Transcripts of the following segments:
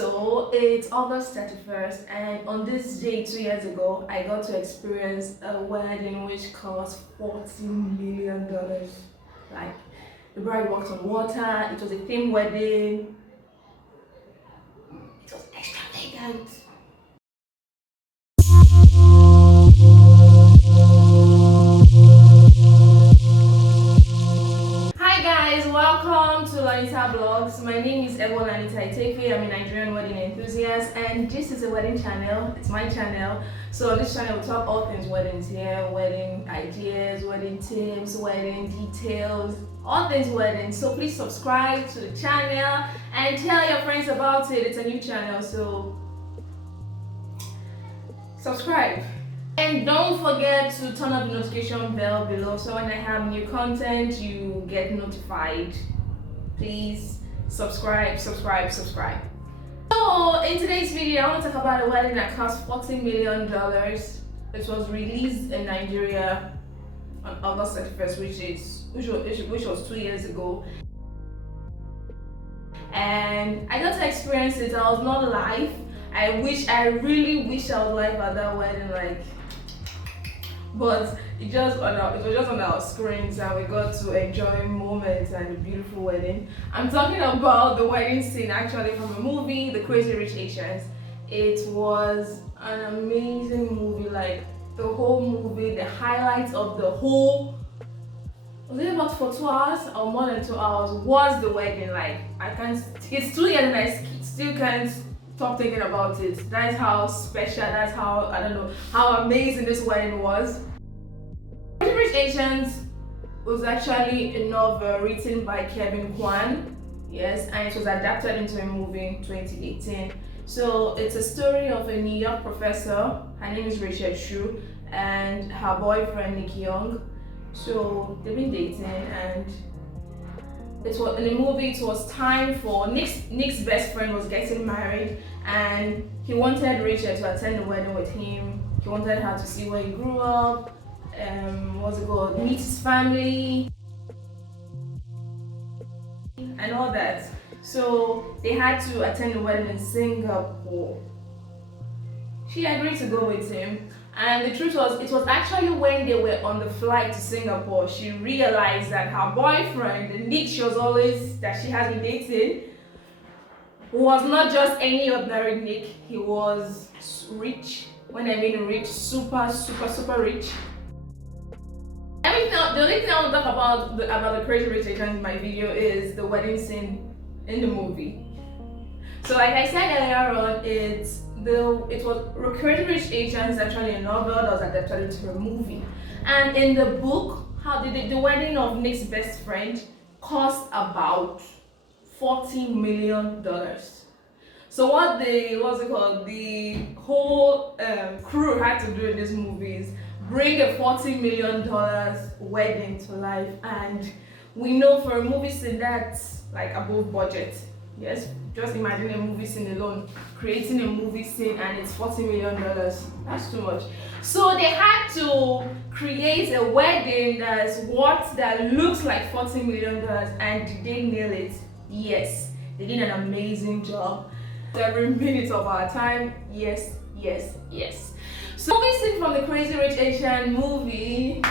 So it's August 31st, and on this day 2 years ago, I got to experience a wedding which cost $40 million. Like, the bride walked on water, it was a theme wedding, it was extravagant. Hi guys, welcome to Lanita Vlogs. My name is Lanita Itefe. I'm a Nigerian wedding enthusiast, and this is a wedding channel. It's my channel. So on this channel we talk all things weddings here, wedding ideas, wedding tips, wedding details, all things wedding. So please subscribe to the channel and tell your friends about it. It's a new channel, so subscribe. And don't forget to turn on the notification bell below so when I have new content you get notified. Please subscribe. So in today's video I want to talk about a wedding that cost $40 million. It was released in Nigeria on August 31st, which was 2 years ago. And I got to experience it. I was not live. I really wish I was live at that wedding, but it was just on our screens, and we got to enjoy moments and a beautiful wedding. I'm talking about the wedding scene actually from a movie, The Crazy Rich Asians. It was an amazing movie, like the whole movie, the highlights of the whole, was it about for 2 hours or more than 2 hours, was the wedding. It's 2 years and I still can't stop thinking about it. That's how special, that's how, how amazing this wedding was. Crazy Rich Asians was actually a novel written by Kevin Kwan, yes, and it was adapted into a movie in 2018. So it's a story of a New York professor, her name is Rachel Shu, and her boyfriend Nick Young. So they've been dating, and in the movie it was time for Nick's best friend was getting married, and he wanted Rachel to attend the wedding with him. He wanted her to see where he grew up, meet his family and all that. So they had to attend the wedding in Singapore. She agreed to go with him, and the truth was, it was actually when they were on the flight to Singapore she realized that her boyfriend, the Nick she has been dating, was not just any ordinary Nick. He was rich. When I mean rich, super rich. The only thing I want to talk about the Crazy Rich Asians in my video is the wedding scene in the movie. So like I said earlier on, it was Crazy Rich Asians is actually a novel that was adapted into a movie. And in the book, the wedding of Nick's best friend cost about $40 million. So what the whole crew had to do in this movie is bring a $40 million wedding to life. And we know for a movie scene that's like above budget. Yes, just imagine a movie scene alone, creating a movie scene, and it's $40 million. That's too much. So they had to create a wedding that looks like $40 million. And did they nail it? Yes, they did an amazing job. Every minute of our time, yes. So movie scene from the Crazy Rich Asian movie,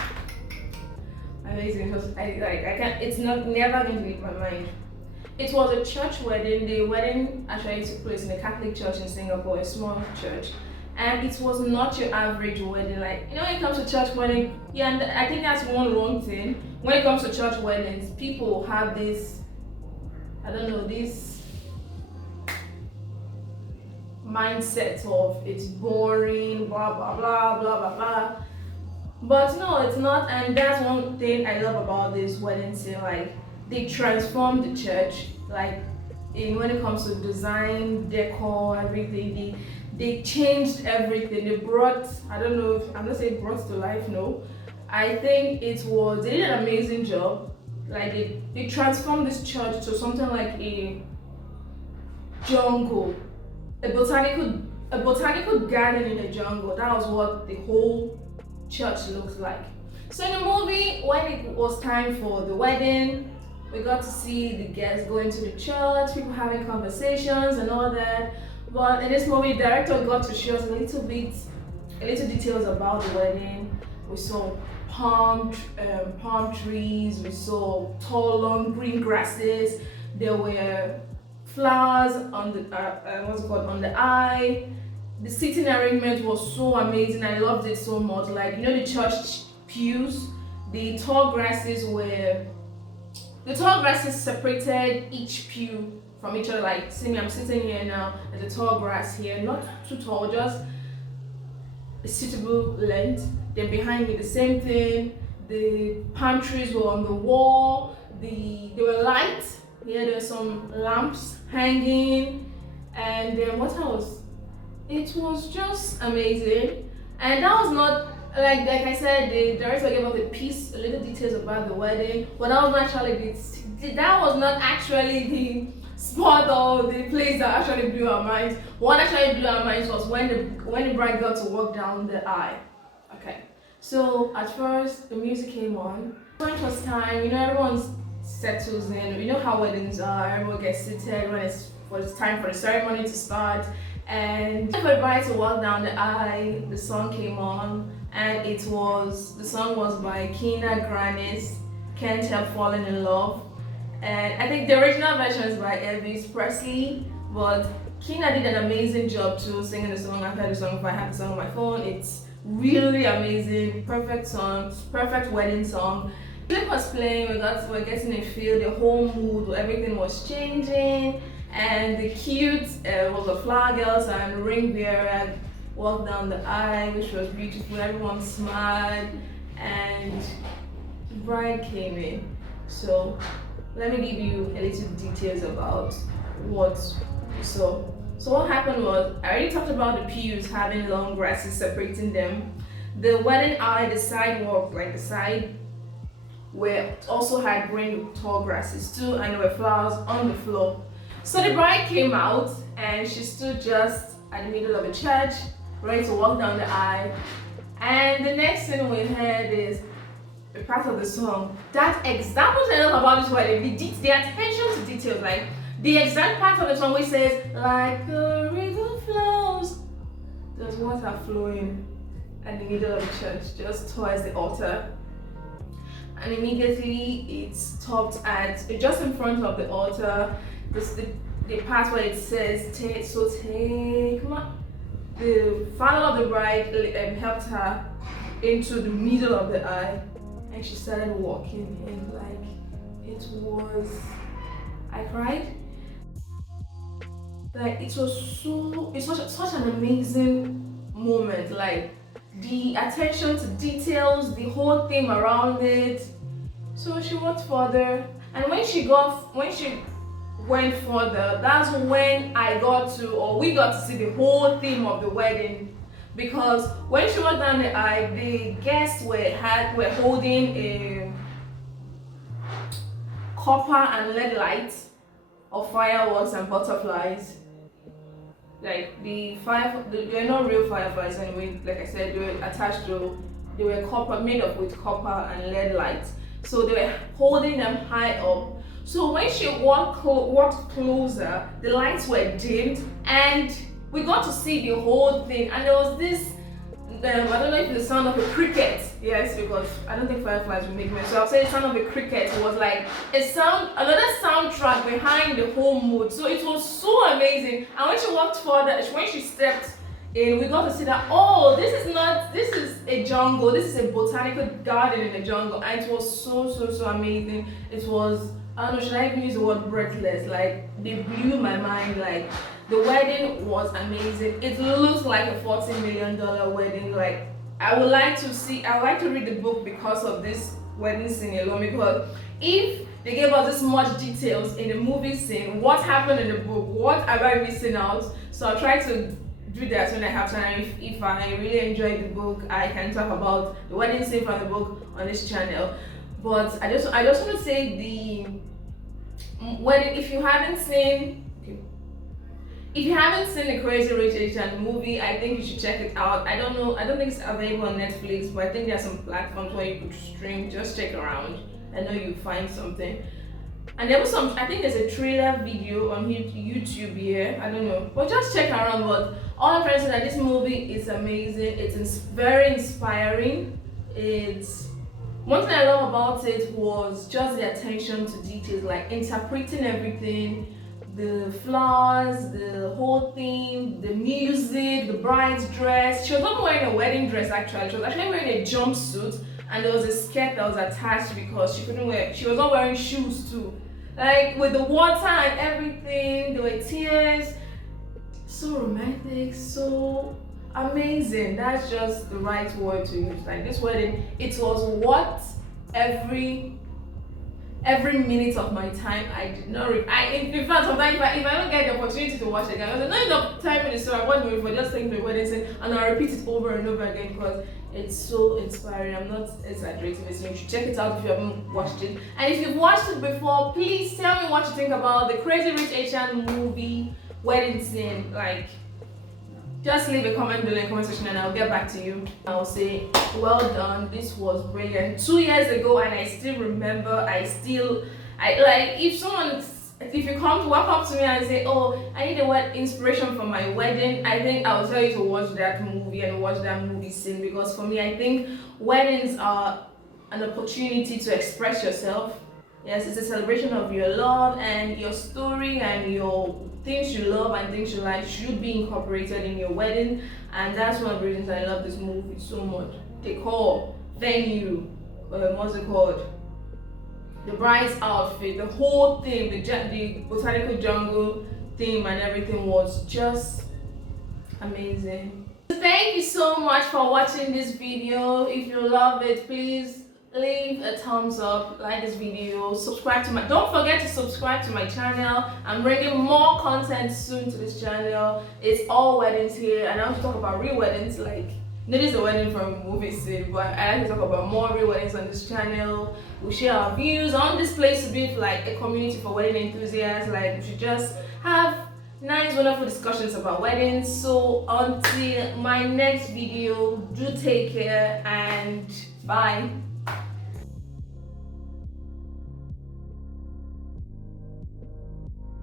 amazing. It's never going to leave my mind. It was a church wedding. The wedding actually took place in a Catholic church in Singapore, a small church. And it was not your average wedding. When it comes to church wedding, and I think that's one wrong thing. When it comes to church weddings, people have this, this mindset of it's boring, blah blah blah. But no, it's not, and that's one thing I love about this wedding scene. They transformed the church, when it comes to design, decor, everything. They changed everything. They brought, I'm not saying brought to life, no. I think they did an amazing job. They transformed this church to something like a jungle, a botanical garden in a jungle. That was what the whole church looked like. So in the movie, when it was time for the wedding, We got to see the guests going to the church, people having conversations and all that. But in this movie, the director got to show us a little details about the wedding. We saw palm trees. We saw tall, long green grasses. There were flowers on the what's it called, on the eye. The seating arrangement was so amazing. I loved it so much. Like, you know, the church pews, the tall grasses separated each pew from each other. Like, see me, I'm sitting here now. There's a tall grass here, not too tall, just a suitable length. Then behind me, the same thing. The palm trees were on the wall. There were lights. Yeah, there were some lamps hanging, and then what else? It was just amazing. And that was not like I said, the director gave us a little details about the wedding, but that was not actually the spot or the place that actually blew our minds. What actually blew our minds was when the bride got to walk down the aisle. Okay, so at first the music came on. When it was time, you know, everyone settles in. You know how weddings are. Everyone gets seated when it's time for the ceremony to start. And for the bride to walk down the aisle, the song came on, and the song was by Kina Grannis, Can't Help Falling in Love. And I think the original version is by Elvis Presley, but Kina did an amazing job too singing the song. I've heard the song before. I have the song on my phone. It's really amazing, perfect song, perfect wedding song. The clip was playing, we're getting a feel, the whole mood, everything was changing, and the cute was the flower girls and ring bearer walked down the aisle, which was beautiful. Everyone smiled, and the bride came in. So let me give you a little details about what we saw. So what happened was, I already talked about the pews having long grasses separating them. The wedding aisle, the sidewalk, like the side, where also had green tall grasses too, and there were flowers on the floor. So the bride came out, and she stood just at the middle of the church, ready to walk down the aisle. And the next thing we heard is a part of the song. That was enough about this wedding. The attention to details, like the exact part of the song which says, like the river flows, there's water flowing at the middle of the church, just towards the altar. And immediately it stopped just in front of the altar. The part where it says, take, come on. The father of the bride helped her into the middle of the aisle, and she started walking in. I cried. Like, it's such an amazing moment. Like, the attention to details, the whole theme around it. So she walked further, and when she went further, that's when we got to see the whole theme of the wedding. Because when she walked down the aisle, the guests were holding a copper and lead lights of fireworks and butterflies. Like they're not real fireflies anyway. Like I said, they were with copper and lead lights. So they were holding them high up. So when she walked closer, the lights were dimmed, and we got to see the whole thing. And there was this, I don't know if it's the sound of a cricket. Yes, because I don't think fireflies will make noise. So I'll say the sound of a cricket was like another soundtrack behind the whole mood. So it was so amazing. And when she walked further, when she stepped in, we got to see that, this is a jungle. This is a botanical garden in the jungle. And it was so amazing. It was, I don't know, should I even use the word breathless? Like, they blew my mind. Like, the wedding was amazing. It looks like a $40 million wedding. Like, I would like to read the book because of this wedding scene alone, because if they gave us this much details in the movie scene, what happened in the book, what am I missing out? So I'll try to do that when I have time. If I really enjoyed the book, I can talk about the wedding scene from the book on this channel. But I just want to say the wedding, if you haven't seen the Crazy Rich Asian movie, I think you should check it out. I don't think it's available on Netflix, but I think there are some platforms where you could stream. Just check around. I know you'll find something. And there was some, I think there's a trailer video on YouTube here, I don't know, but just check around. But all I'm trying to say that this movie is amazing, it's very inspiring. It's one thing I love about it was just the attention to details, like interpreting everything, the flowers, the whole theme, the music, the bride's dress. She was not wearing a wedding dress actually. She was actually wearing a jumpsuit, and there was a skirt that was attached because she couldn't wear. She was not wearing shoes too. Like with the water and everything, there were tears. So romantic, so amazing. That's just the right word to use. Like this wedding, it was what every minute of my time I did not in fact sometimes if I don't get the opportunity to watch it again, I was like, not enough time in the story, I watch the movie for just taking the wedding scene and I'll repeat it over and over again because it's so inspiring. I'm not exaggerating this. You should check it out if you haven't watched it. And if you've watched it before, please tell me what you think about the Crazy Rich Asian movie wedding scene. Like, just leave a comment below in the comment section and I'll get back to you. I'll say, well done, this was brilliant. 2 years ago and I still remember, I like, if you walk up to me and say, oh, I need a word inspiration for my wedding, I think I'll tell you to watch that movie and watch that movie scene, because for me, I think weddings are an opportunity to express yourself. Yes, it's a celebration of your love, and your story and your things you love and things you like should be incorporated in your wedding. And that's one of the reasons I love this movie so much. Decor, venue, what's it called? The bride's outfit, the whole thing, the Botanical Jungle theme and everything was just amazing. Thank you so much for watching this video. If you love it, please leave a thumbs up, like this video, subscribe to don't forget to subscribe to my channel. I'm bringing more content soon to this channel. It's all weddings here, and I want to talk about real weddings, like not just the wedding from movie scene, but I like to talk about more real weddings on this channel. We share our views on this place to be like a community for wedding enthusiasts. Like, we should just have nice, wonderful discussions about weddings. So until my next video, do take care and bye.